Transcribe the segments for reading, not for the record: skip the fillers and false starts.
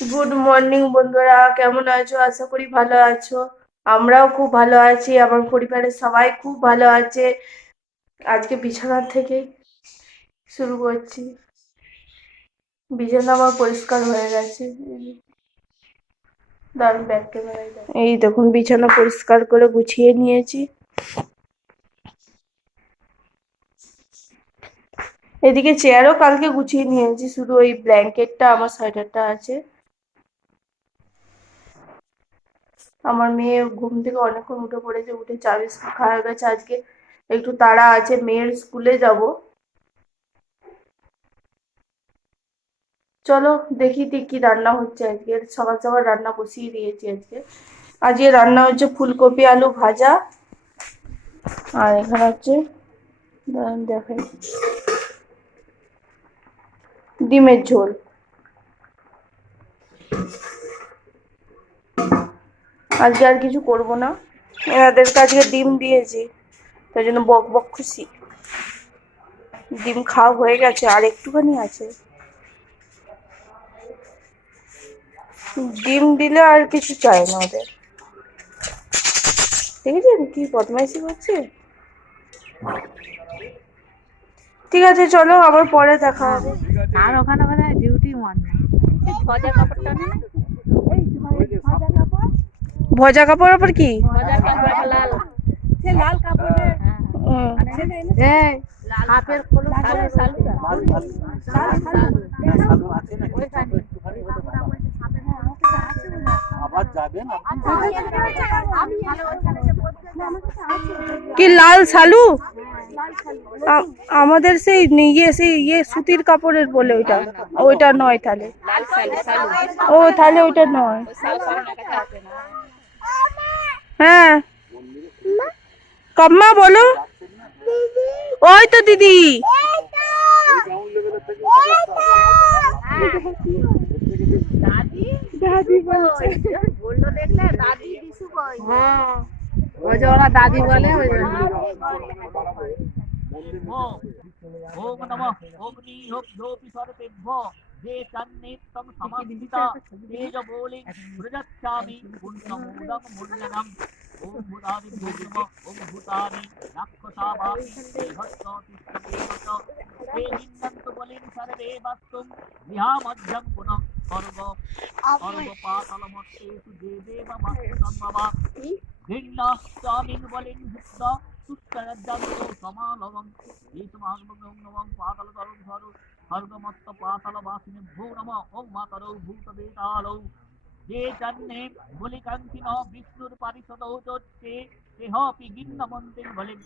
Good morning বন্ধুরা, কেমন আছো? আশা করি ভালো আছো। আমরাও খুব ভালো আছি, আমার পরিবারের সবাই খুব ভালো আছে। আজকে বিছানা থেকে শুরু করছি। বিছানা আমার পরিষ্কার হয়ে গেছে। দারুণ ব্যাক ক্যামেরায় এই দেখুন, বিছানা পরিষ্কার করে গুছিয়ে নিয়েছি। এদিকে চেয়ারও কালকে গুছিয়ে নিয়েছি, শুধু ওই ব্ল্যাঙ্কেটটা আমার সোয়েটারটা আছে। আমার মেয়ে ঘুম থেকে অনেকক্ষণ উঠে পড়েছে, উঠে চা বিস্কুট খাওয়া গেছে। আজকে একটু তাড়া আছে, মেয়ের স্কুলে যাব। চলো দেখি কি রান্না হচ্ছে আজকে। সকাল সকাল রান্না বসিয়ে দিয়েছি। আজকে রান্না হচ্ছে ফুলকপি আলু ভাজা, আর এখানে হচ্ছে দেখাই ডিমের ঝোল। আজকে আর কিছু করব না, এনাদেরকে আজকে ডিম দিয়েছি, তাই জন্য বক বক খুশি। ডিম খাওয়া হয়ে গেছে, আর একটুখানি আছে। ডিম দিলে আর কিছু চাই না ওদের। দেখেছেন কি বদমাইশি করছে। ঠিক আছে, চলো আবার পরে দেখা হবে। আর ওখানে বোধহয় ডিউটি মান নেই। ভজা কাপড়টা নেই, ভজা কাপড় আবার কি? ভজা কাপড় লাল, সে লাল কাপড়ের এই হাফের খোলো সালু সালুটা সালু আছে না আবার যাবেন কি লাল সালু? আমাদের সেই ইয়ে সুতির কাপড়ের বলে ওইটা। ওইটা নয় তাহলে। লাল সালু সালু ও তাহলে ওইটা নয়। সালু সালু কাছে আছে না। হ্যাঁ কাম্মা বলো। ওই তো দিদি। দাদি দাদি বললো দেখলে দাদি দিশু কই। হ্যাঁ ওই যে ওরা দাদি বলে ওই জন্য। ओम नमः अग्निहोत्रपिसर्पेभ्यो ये तन्नित्यं समस्थिता तेजोबोलिं सृजच्छामि पुण्यमूलं मुल्यनम् ओम भूतादिभ्यो नमः ओम भूतानि राक्षसावापि देहस्सतिष्ठतेव च ते निन्दन्तु बलिं सर्वे वस्तुं विहामध्यं पुनः पातालमत्तेषु देवेव वस्तुसम्भवा घृण्णास्वामिन् बलिं भुक्त्वा तुष्टयज्जातो समालवं ईशमागमं नमं पातालतरं सर्गमत्त पातालवासिनेभ्यो नमः ॐ मातरौ भूतवेतालौ ये जन्मे बलिकान्तिनो विष्णुर्परिषदौ ते तेऽपि गिन्नमन्ते बलिम्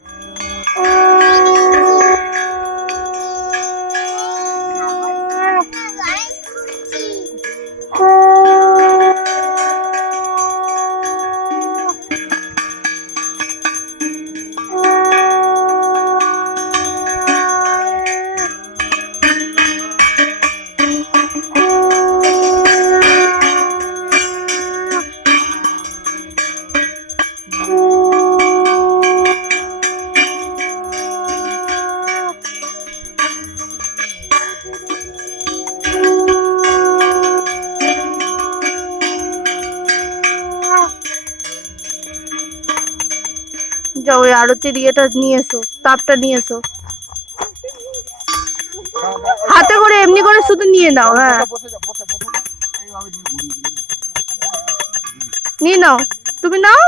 যাও ওই আরতির ইয়েটা নিয়ে এসো, তাপটা নিয়ে এসো। হাতে করে এমনি করে শুধু নিয়ে নাও। হ্যাঁ নিয়ে নাও, তুমি নাও।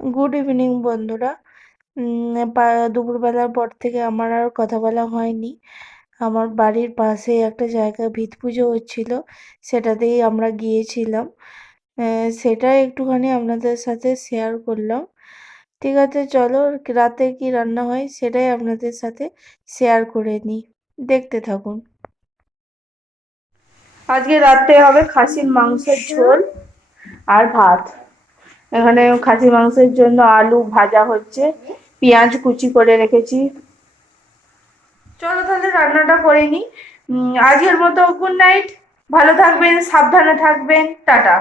গুড ইভিনিং বন্ধুরা। দুপুরবেলার পর থেকে আমার আর কথা বলা হয়নি। আমার বাড়ির পাশে একটা জায়গায় ভিত পুজো হচ্ছিল, সেটাতেই আমরা গিয়েছিলাম। সেটা একটুখানি আপনাদের সাথে শেয়ার করলাম। ঠিক আছে, চলো রাতে কি রান্না হয় সেটাই আপনাদের সাথে শেয়ার করে নিই, দেখতে থাকুন। আজকে রাতে হবে খাসির মাংসের ঝোল আর ভাত। এখানে খাসির মাংসের জন্য আলু ভাজা হচ্ছে, পেঁয়াজ কুচি করে রেখেছি। চলো তাহলে রান্নাটা করে নিই। আজকের মতো গুড নাইট। ভালো থাকবেন, সাবধানে থাকবেন, টাটা।